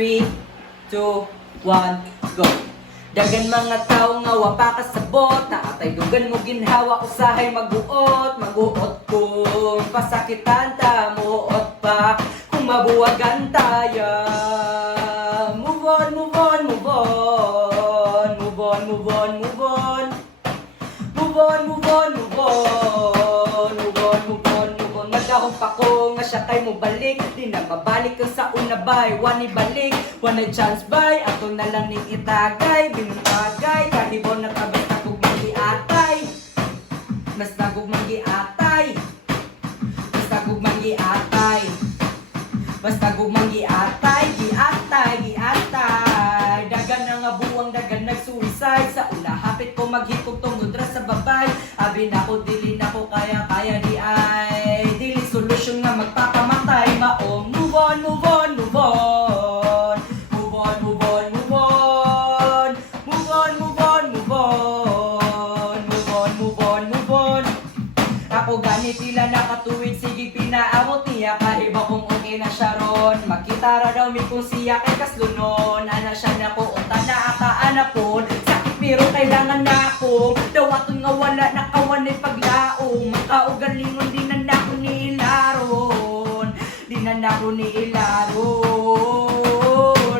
3, 2, 1, go! Dagan mga tao nga wapa kasabot, naatay dugan mo ginhawa usahay maguot kung pasakitan ta muot pa kung mabuwagan taya. Move on, move on, move on, move on, move on, move on, move on, move on, move on, move on, move on, move on. Madahon pa ko nga siya kay mo balik, di na babalik kang sa una bay, wani balik, one chance bay, ato na lang ning itagay, binutagay, kahibon na ka basta gugmang giatay, basta gugmang giatay, basta gugmang giatay, basta gugmang giatay, giatay, giatay, dagan na nga buwang dagan nag-suicide, sa una hapit ko maghipog tungod ra sa babay, abi na ko dili na ko kaya di ay, dili solusyon nga magpakamatay, maong move on, move on, move on, move on, move on, move on, move on, move on, move on, move on, move on, move on. Ako ganit tila nakatuwid, sige pinaabot niya kahiba kung okay na siya ron. Makita ra daw mi kung siya kay kaslunon, ana siya na ko unta na akaanapon, sakit pero kailangan na ako, dawaton nga wala nakawanay paglaong, makaugalingon din na nako ni ilaron, di na nako ni ilaron,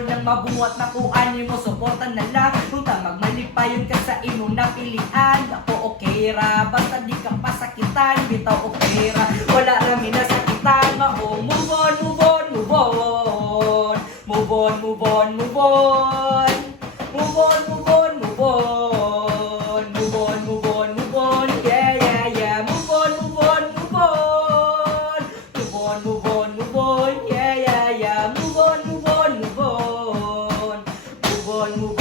nang mabuhat na ko ani mo suportan na lang, kung tamag malipayon ka sa imong napilian, ako okay ra, basta di ka pasakitan, bitaw okay ra, wala rami na sakitan, mao move on, move on, move on, move on, move on, move on, move on, move on, move on, move on, move on, move on, yeah, yeah, yeah, move on, move on, move on, move on, move on, move on, yeah, yeah, yeah, move on, move on, move on, move on, move